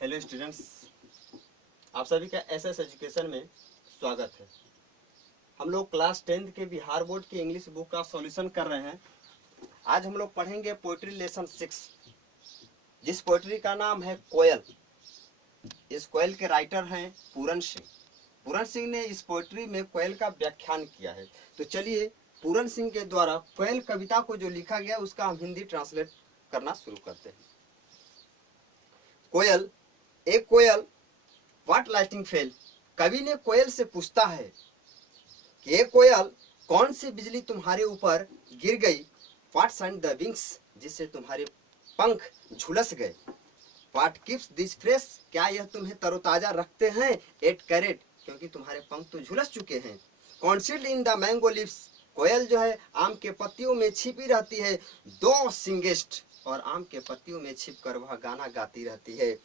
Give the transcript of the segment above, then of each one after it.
Hello students, आप सभी का एसएस एजुकेशन में स्वागत है। हम लोग क्लास 10th के बिहार बोर्ड की इंग्लिश बुक का सॉल्यूशन कर रहे हैं। आज हम लोग पढ़ेंगे पोइट्री लेसन 6, जिस पोइट्री का नाम है कोयल। इस कोयल के राइटर हैं पूरन सिंह। पूरन सिंह ने इस पोइट्री में कोयल का व्याख्यान किया है। तो चलिए पूरन सिंह के द्वारा कोयल कविता को जो लिखा गया उसका हम हिंदी ट्रांसलेट करना शुरू करते हैं। कोयल, एक कोयल व्हाट लाइटिंग फेल। कवि ने कोयल से पूछता है कि एक कोयल, कौन सी बिजली तुम्हारे ऊपर गिर गई। व्हाट सन द विंग्स, जिससे तुम्हारे पंख झुलस गए। व्हाट कीप्स दिस फ्रेश, क्या यह तुम्हें तरोताजा रखते हैं। एट कैरेट, क्योंकि तुम्हारे पंख तो झुलस चुके हैं। Concealed in the mango leaves, कोयल जो है आम के पत्तियों में छिपी रहती है। दो सिंगेस्ट, और आम के पत्तियों में छिपकर वह गाना गाती रहती है।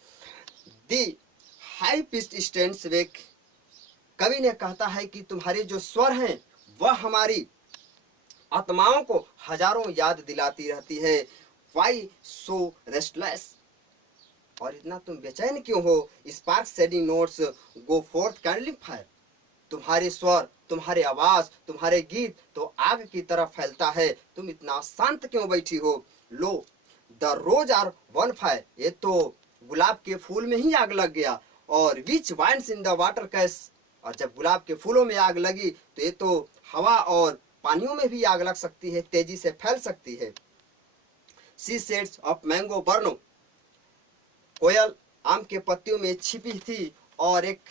दी हाई पिच्ड स्टैंड्स वेक, कवि ने कहता है कि तुम्हारे जो स्वर हैं वह हमारी आत्माओं को हजारों याद दिलाती रहती है। वाई सो रेस्टलेस, और इतना तुम बेचैन क्यों हो। स्पार्क सेडिंग नोट्स गो फोर्थ कैंडलिंग फायर, तुम्हारे स्वर, तुम्हारे आवाज, तुम्हारे गीत तो आग की तरह फैलता है। तुम इतना शांत क्यों बैठी हो। Lo the rose are on fire, ये तो गुलाब के फूल में ही आग लग गया। और विच वाइंस इन द वाटर कैस, और जब गुलाब के फूलों में आग लगी तो ये तो हवा और पानियों में भी आग लग सकती है, तेजी से फैल सकती है। सी सेड्स ऑफ मैंगो बर्नो, कोयल आम के पत्तियों में छिपी थी और एक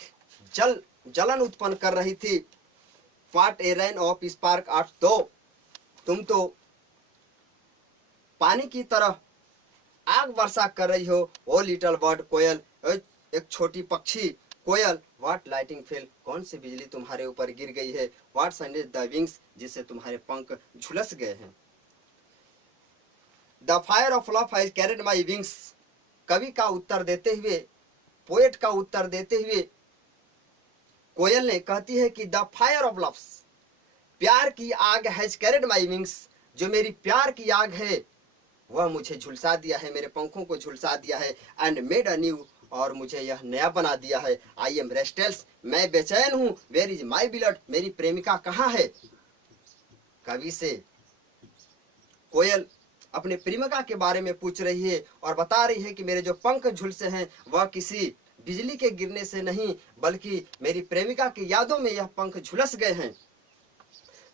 जलन उत्पन्न कर रही थी। What A rain of spark art, दो तुम तो पानी की तरह आग वर्षा कर रही हो। ओ लिटिल बर्ड, कोयल एक छोटी पक्षी। कोयल, व्हाट लाइटिंग फेल, कौन सी बिजली तुम्हारे ऊपर गिर गई है। व्हाट सैंडेड द विंग्स, जिससे तुम्हारे पंख झुलस गए हैं। The fire of love has carried my wings, कवि का उत्तर देते हुए, पोएट का उत्तर देते हुए कोयल ने कहती है कि द फायर ऑफ लव्स, प्यार की आग हैज कैरिड माई विंग्स, जो मेरी प्यार की आग है वह मुझे झुलसा दिया है, मेरे पंखों को झुलसा दिया है। एंड मेड अ न्यू, और मुझे यह नया बना दिया है। आई एम रेस्टलेस, मैं बेचैन हूँ। वेयर इज माई बिलड, मेरी प्रेमिका कहाँ है। कवि से कोयल अपने प्रेमिका के बारे में पूछ रही है और बता रही है कि मेरे जो पंख झुलसे हैं वह किसी बिजली के गिरने से नहीं, बल्कि मेरी प्रेमिका की यादों में यह पंख झुलस गए हैं।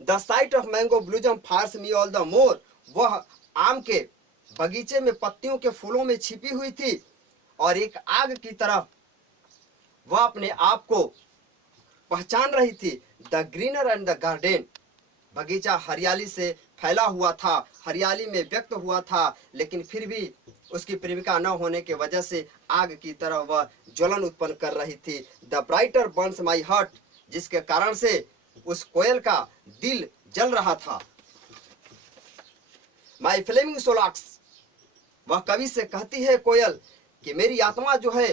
The sight of mango blossom fires me all the more, वह आम के बगीचे में पत्तियों के फूलों में छिपी हुई थी और एक आग की तरह वह अपने आप को पहचान रही थी। The greener and the garden, बगीचा हरियाली से फैला हुआ था, हरियाली में व्यक्त हुआ था, लेकिन फिर भी उसकी प्रेमिका न होने के वजह से आग की तरह वह ज्वलन उत्पन्न कर रही थी। The brighter Burns my heart, जिसके कारण से उस कोयल का दिल जल रहा था। माई फ्लेमिंग सोलाक्स, वह कवि से कहती है कोयल कि मेरी आत्मा जो है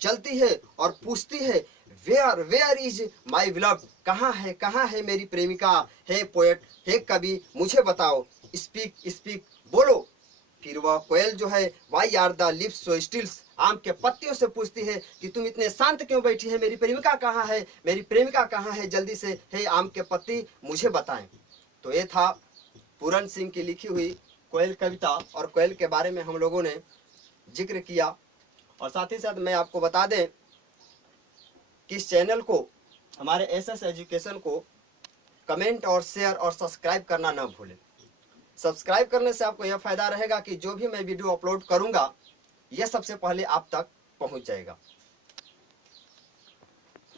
जलती है और पूछती है वेयर इज माई बिलव्ड, कहाँ है मेरी प्रेमिका। हे पोएट, हे कवि, मुझे बताओ। स्पीक स्पीक, बोलो। फिर वह कोयल जो है why are the leaves so stills, आम के पत्तियों से पूछती है कि तुम इतने शांत क्यों बैठी है, मेरी प्रेमिका कहाँ है, मेरी प्रेमिका कहाँ है, जल्दी से हे आम के पत्ती मुझे बताएं। तो ये था पूरन सिंह की लिखी हुई कोयल कविता, और कोयल के बारे में हम लोगों ने जिक्र किया। और साथ ही साथ मैं आपको बता दें कि इस चैनल को, हमारे एसएस एजुकेशन को कमेंट और शेयर और सब्सक्राइब करना न भूलें। सब्सक्राइब करने से आपको यह फायदा रहेगा कि जो भी मैं वीडियो अपलोड करूंगा यह सबसे पहले आप तक पहुंच जाएगा।